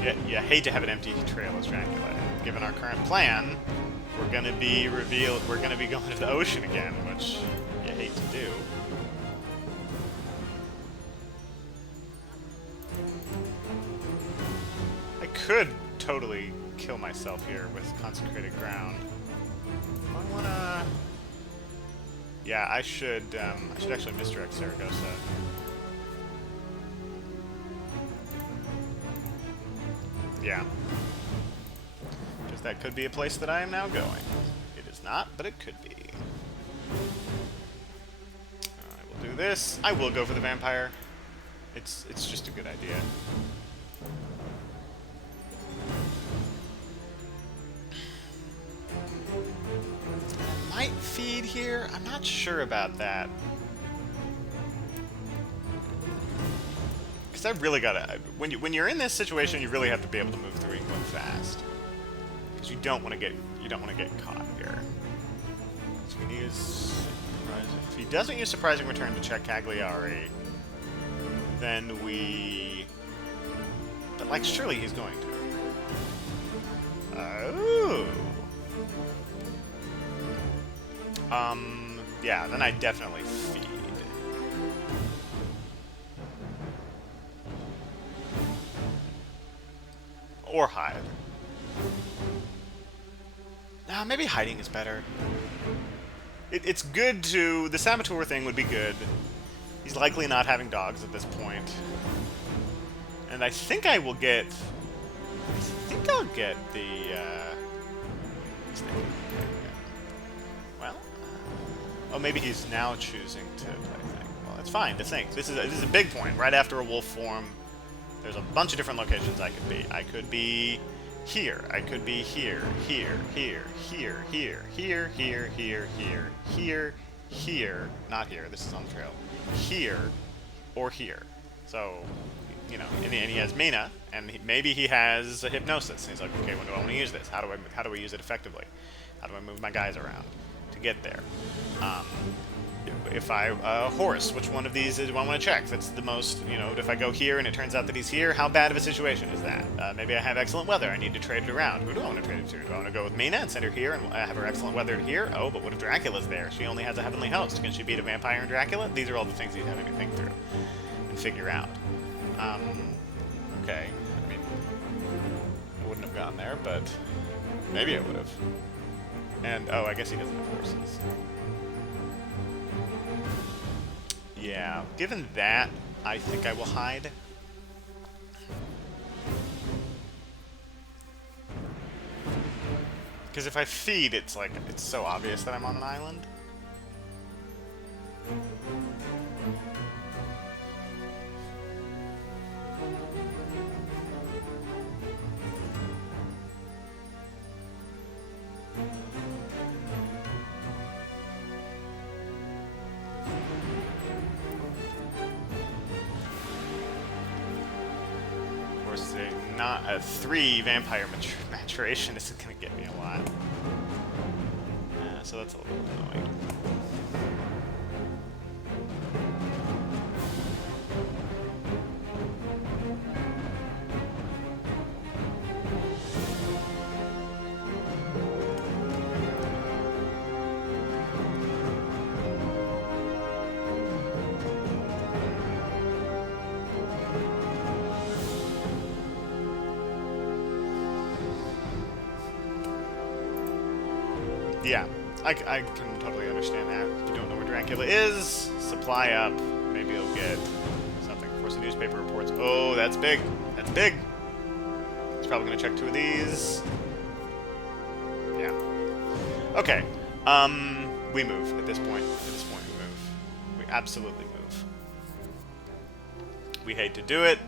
you hate to have an empty trail as Dracula. Given our current plan, we're gonna be revealed. We're gonna be going to the ocean again, which you hate to do. I could totally kill myself here with consecrated ground. I wanna. Yeah, I should actually misdirect Saragossa. Yeah. Because that could be a place that I am now going. It is not, but it could be. I will do this. I will go for the vampire. It's just a good idea. I might feed here. I'm not sure about that. I really gotta. When you're in this situation, you really have to be able to move through England fast, because you don't want to get caught here. So we use surprising. If he doesn't use surprising return to check Cagliari, then we. But like, surely he's going to. Oh. Yeah. Then I definitely feed. Or hide. Nah, maybe hiding is better. It's good to... The saboteur thing would be good. He's likely not having dogs at this point. And I think I will get... I think I'll get the... Well... oh, maybe he's now choosing to play thing. Well, that's fine. The thing. This is a big point. Right after a wolf form... There's a bunch of different locations I could be. I could be here. I could be here, here, here, here, here, here, here, here, here, here, here. Not here. This is on the trail. Here, or here. So, you know, and he has Mina, and maybe he has a hypnosis. And he's like, okay, when do I want to use this? How do I use it effectively? How do I move my guys around to get there? If I, horse, which one of these do I want to check? That's the most, you know, if I go here and it turns out that he's here, how bad of a situation is that? Maybe I have excellent weather, I need to trade it around. Who do I want to trade it to? Do I want to go with Mina and send her here and have her excellent weather here? Oh, but what if Dracula's there? She only has a heavenly host. Can she beat a vampire and Dracula? These are all the things he's having to think through and figure out. Okay. I mean, I wouldn't have gone there, but maybe I would have. And, oh, I guess he doesn't have horses. Yeah, given that, I think I will hide. Because if I feed, it's like, it's so obvious that I'm on an island. Not a 3 vampire maturation isn't going to get me a lot. So that's a little annoying. Yeah, I can totally understand that. If you don't know where Dracula is, supply up. Maybe you'll get something. Force the newspaper reports. Oh, that's big. That's big. It's probably going to check 2 of these. Yeah. Okay. We move at this point. At this point, we move. We absolutely move. We hate to do it,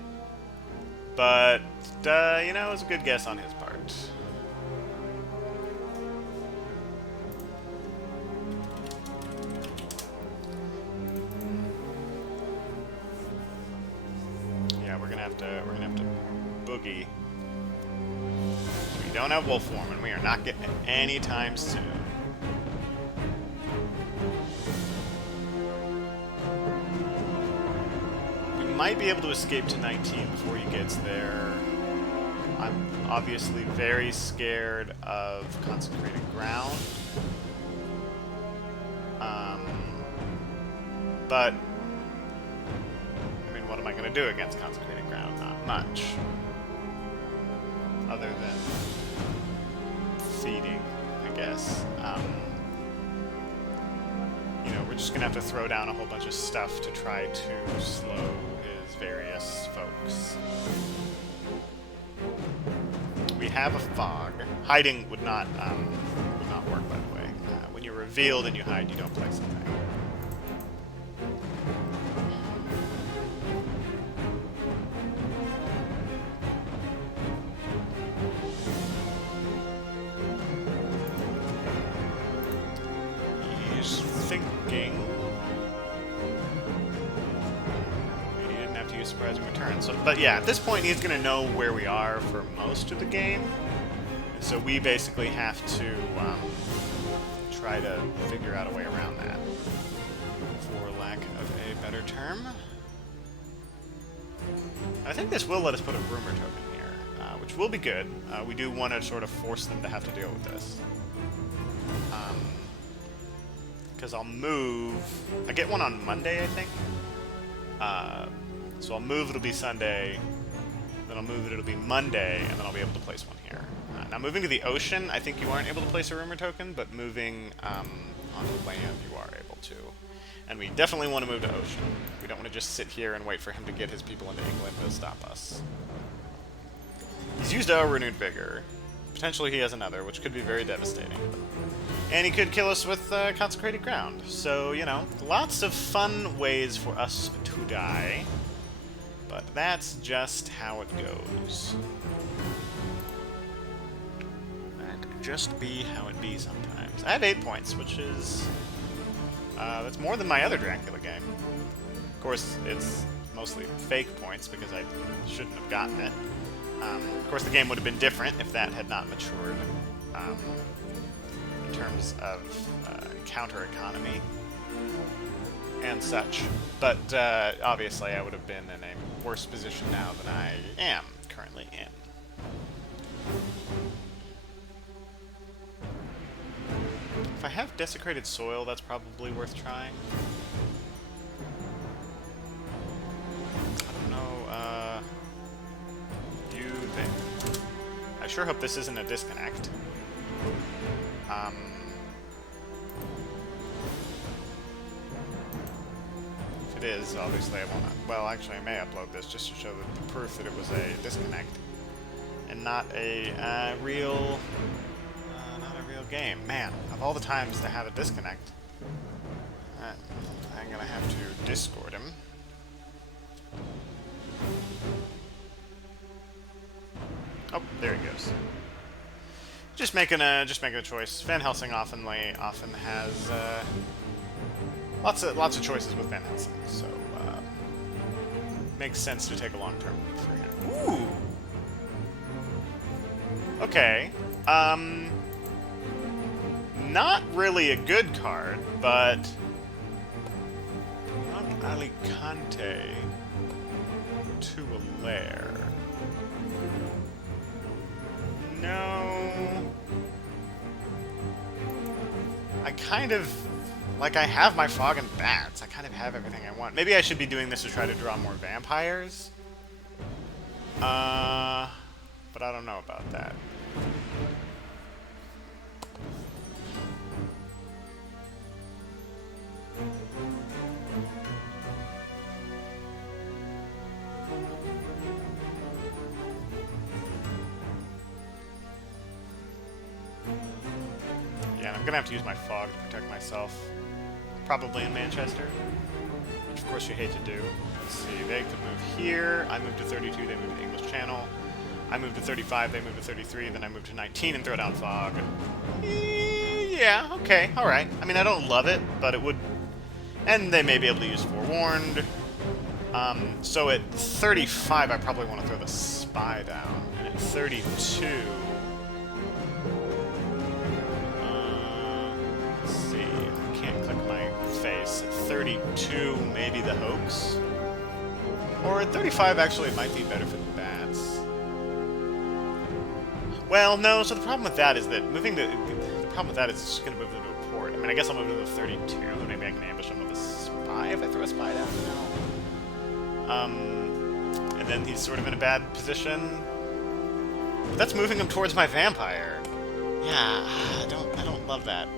but, you know, it was a good guess on his part. We're gonna have to boogie. We don't have wolf form, and we are not getting it anytime soon. We might be able to escape to 19 before he gets there. I'm obviously very scared of consecrated ground. But, I mean, what am I going to do against consecrated ground? Not much. Other than feeding, I guess. You know, we're just going to have to throw down a whole bunch of stuff to try to slow his various folks. We have a fog. Hiding would not work, by the way. When you're revealed and you hide, you don't play something. He's thinking. He didn't have to use surprising return. So, but yeah, at this point, he's going to know where we are for most of the game. And so we basically have to try to figure out a way around that, for lack of a better term. I think this will let us put a rumor token here, which will be good. We do want to sort of force them to have to deal with this. Because I'll move... I get one on Monday, I think. So I'll move, it'll be Sunday, then I'll move it, it'll be Monday, and then I'll be able to place one here. Now moving to the ocean, I think you aren't able to place a rumor token, but moving on land you are able to. And we definitely want to move to ocean. We don't want to just sit here and wait for him to get his people into England to stop us. He's used our renewed vigor. Potentially he has another, which could be very devastating. And he could kill us with consecrated ground. So, you know, lots of fun ways for us to die. But that's just how it goes. That just be how it be sometimes. I have 8 points, which is... that's more than my other Dracula game. Of course, it's mostly fake points because I shouldn't have gotten it. Of course, the game would have been different if that had not matured. In terms of counter economy and such. But obviously I would have been in a worse position now than I am currently in. If I have desecrated soil, that's probably worth trying. I don't know, do they... I sure hope this isn't a disconnect. If it is, obviously I won't... Well, actually I may upload this just to show the proof that it was a disconnect. And not a real... not a real game. Man, of all the times to have a disconnect, I'm gonna have to Discord him. Oh, there he goes. Just making a choice. Van Helsing often has lots of choices with Van Helsing, so makes sense to take a long term for him. Ooh. Okay. Not really a good card, but not Alicante to a lair. No. I kind of... Like, I have my fog and bats. I kind of have everything I want. Maybe I should be doing this to try to draw more vampires. But I don't know about that. Yeah, I'm gonna have to use my fog to protect myself. Probably in Manchester, which of course you hate to do. Let's see, they could move here. I move to 32, they move to English Channel. I move to 35, they move to 33, then I move to 19 and throw down fog. Yeah, okay, alright. I mean, I don't love it, but it would... And they may be able to use Forewarned. So at 35, I probably want to throw the Spy down. And at 32... let's see, I can't click my face. At 32, maybe the Hoax. Or at 35, actually, it might be better for the Bats. Well, no, so the problem with that is that the problem with that is it's just going to move them to a port. I mean, I guess I'll move them to 32, and maybe I can ambush them with a spy if I throw a spy down now. And then he's sort of in a bad position. But that's moving him towards my vampire. Yeah, I don't love that.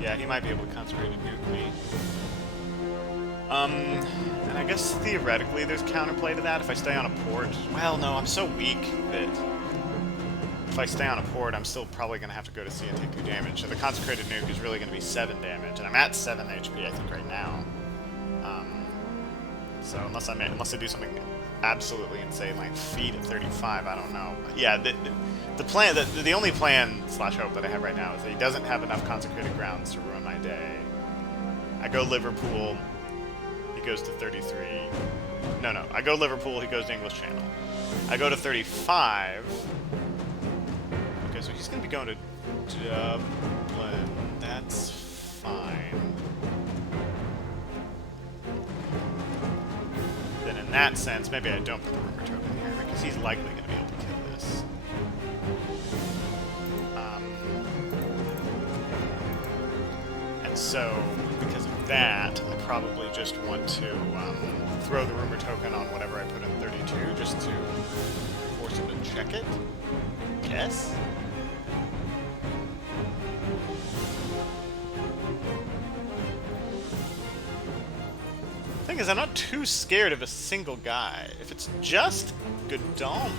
Yeah, he might be able to consecrate and nuke me. And I guess theoretically there's counterplay to that if I stay on a port. Well, no, I'm so weak that if I stay on a port, I'm still probably going to have to go to sea and take 2 damage. So the consecrated nuke is really going to be 7 damage, and I'm at 7 HP, I think, right now. So unless I do something absolutely insane, like feed at 35, I don't know. Yeah, the only plan / hope that I have right now is that he doesn't have enough consecrated grounds to ruin my day. I go Liverpool, he goes to 33. No, I go Liverpool, he goes to English Channel. I go to 35. Okay, so he's going to be going to Dublin. That's fine. Then in that sense, maybe I don't put the rumor token here, because he's likely going to be able to kill this. And so, because of that, I probably just want to throw the rumor token on whatever I put in 32, just to force him to check it. Yes? Thing is, I'm not too scared of a single guy. If it's just Godalming,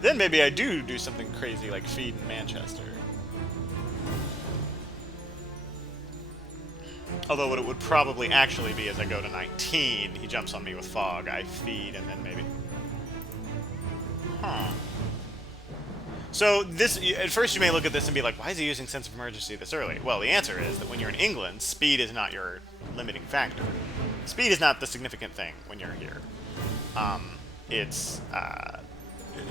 then maybe I do something crazy like feed in Manchester. Although what it would probably actually be is I go to 19, he jumps on me with fog, I feed, and then maybe... Huh. So this, at first you may look at this and be like, why is he using Sense of Emergency this early? Well, the answer is that when you're in England, speed is not your limiting factor. Speed is not the significant thing when you're here. It's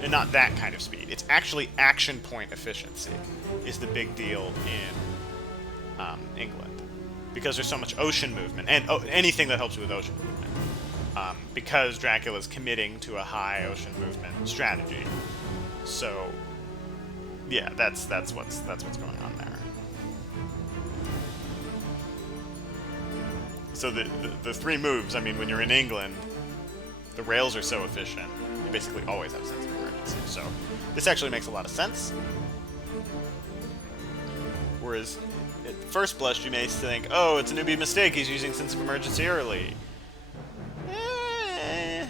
not that kind of speed. It's actually action point efficiency is the big deal in England. Because there's so much ocean movement, and anything that helps you with ocean movement. Because Dracula's committing to a high ocean movement strategy. So, yeah, that's what's going on there. So the 3 moves, I mean, when you're in England, the rails are so efficient, you basically always have a sense of emergency. So this actually makes a lot of sense. Whereas, at first blush, you may think, oh, it's a newbie mistake, he's using Sense of Emergency early. I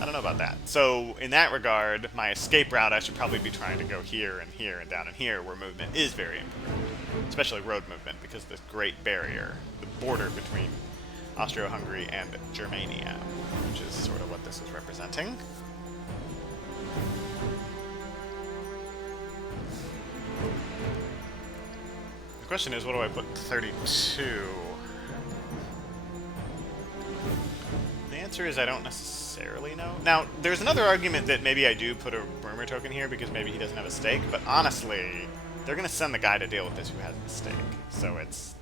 don't know about that. So, in that regard, my escape route, I should probably be trying to go here and down and here, where movement is very important. Especially road movement, because of this great barrier, the border between Austro-Hungary and Germania, which is sort of what this is representing. The question is, what do I put in 32? The answer is I don't necessarily know. Now, there's another argument that maybe I do put a rumor token here because maybe he doesn't have a stake, but honestly, they're going to send the guy to deal with this who has the stake. So it's...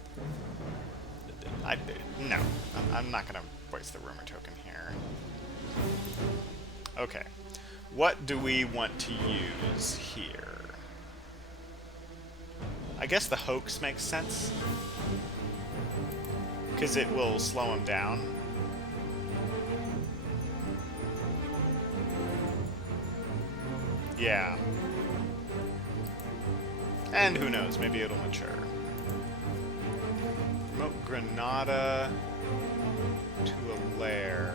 no, I'm not going to waste the rumor token here. Okay. What do we want to use here? I guess the hoax makes sense, because it will slow him down. Yeah. And who knows, maybe it'll mature. Promote Granada to a lair.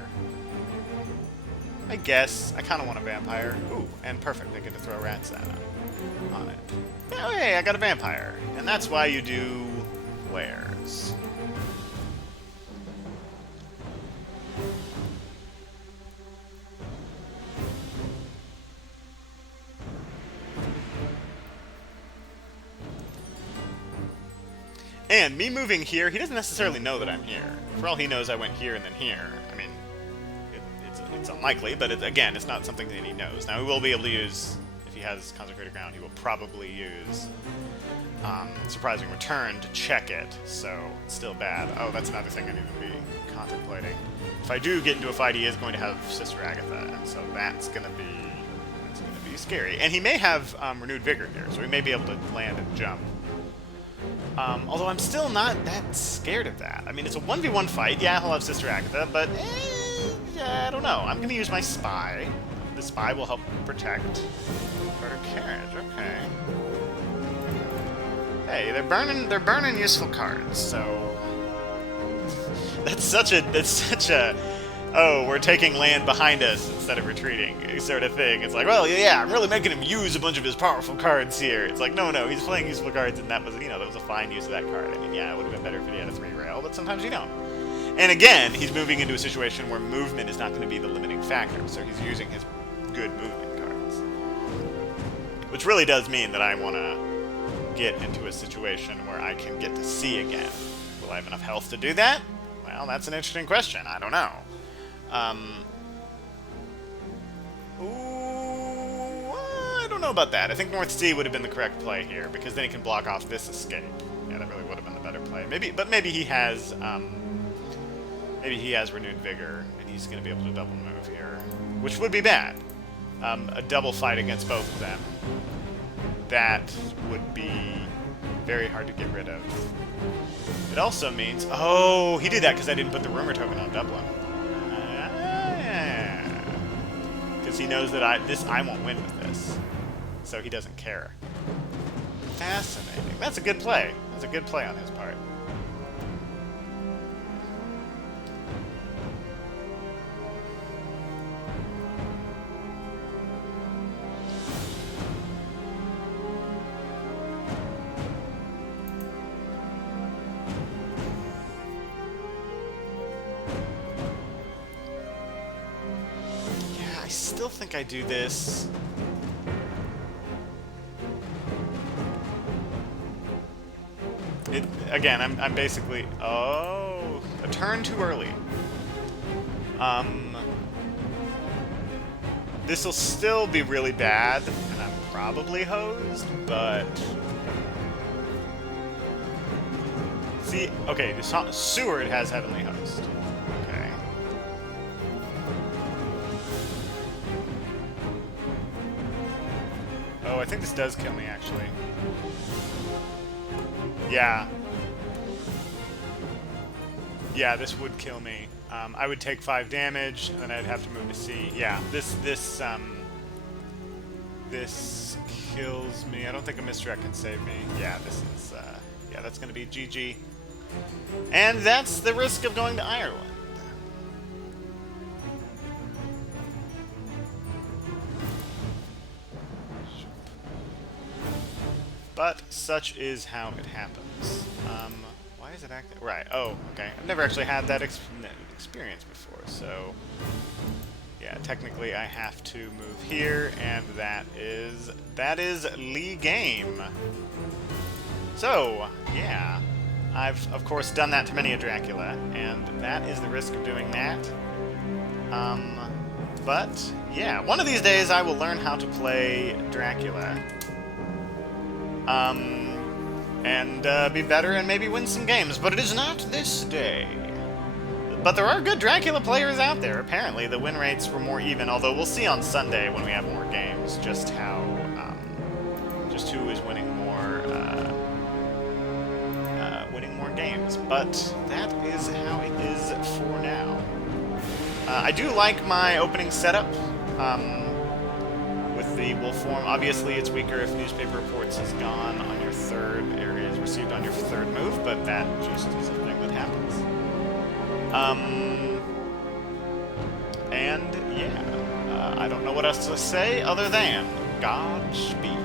I guess. I kind of want a vampire. Ooh, and perfect, I get to throw Ratsana on it. Oh, hey, I got a vampire. And that's why you do lairs. And me moving here, he doesn't necessarily know that I'm here. For all he knows, I went here and then here. I mean, it's unlikely, but again, it's not something that he knows. Now, he will be able to use, if he has Consecrated Ground, he will probably use Surprising Return to check it, so it's still bad. Oh, that's another thing I need to be contemplating. If I do get into a fight, he is going to have Sister Agatha, and so that's going to be scary. And he may have Renewed Vigor here, so he may be able to land and jump. Although I'm still not that scared of that. I mean, it's a 1v1 fight. Yeah, he'll have Sister Agatha, but yeah, I don't know. I'm going to use my Spy. The Spy will help protect Carter Carriage. Okay. Hey, they're burning useful cards. So that's such a oh, we're taking land behind us instead of retreating sort of thing. It's like, well, yeah, I'm really making him use a bunch of his powerful cards here. It's like, no, he's playing useful cards, and that was a fine use of that card. I mean, yeah, it would have been better if he had a 3-rail, but sometimes you don't. And again, he's moving into a situation where movement is not going to be the limiting factor, so he's using his good movement cards. Which really does mean that I want to get into a situation where I can get to sea again. Will I have enough health to do that? Well, that's an interesting question. I don't know. I don't know about that. I think North Sea would have been the correct play here, because then he can block off this escape. Yeah, that really would have been the better play. Maybe he has Renewed Vigor, and he's going to be able to double move here, which would be bad. A double fight against both of them. That would be very hard to get rid of. It also means... Oh, he did that because I didn't put the Rumor token on Dublin. Because he knows that I won't win with this. So he doesn't care. Fascinating. That's a good play. That's a good play on his part. I still think I do this. Again, I'm basically... Oh, a turn too early. This'll still be really bad, and I'm probably hosed, but... See, okay, Seward has Heavenly Host. Okay. Oh, I think this does kill me, actually. Yeah. Yeah, this would kill me. I would take 5 damage, and then I'd have to move to C. Yeah, this kills me. I don't think a misdirect can save me. Yeah, this is, yeah, that's gonna be GG. And that's the risk of going to Ireland. But such is how it happens. Why is it active? Right. Oh, okay. I've never actually had that experience before, so yeah. Technically, I have to move here, and that is Lee game. So yeah, I've of course done that to many a Dracula, and that is the risk of doing that. But yeah, one of these days I will learn how to play Dracula. And be better and maybe win some games, but it is not this day. But there are good Dracula players out there. Apparently, the win rates were more even, although we'll see on Sunday when we have more games just how, just who is winning more games. But that is how it is for now. I do like my opening setup. With the wolf form, obviously it's weaker if newspaper reports is gone on your third area, is received on your third move, but that just is a thing that happens. And yeah, I don't know what else to say other than Godspeed.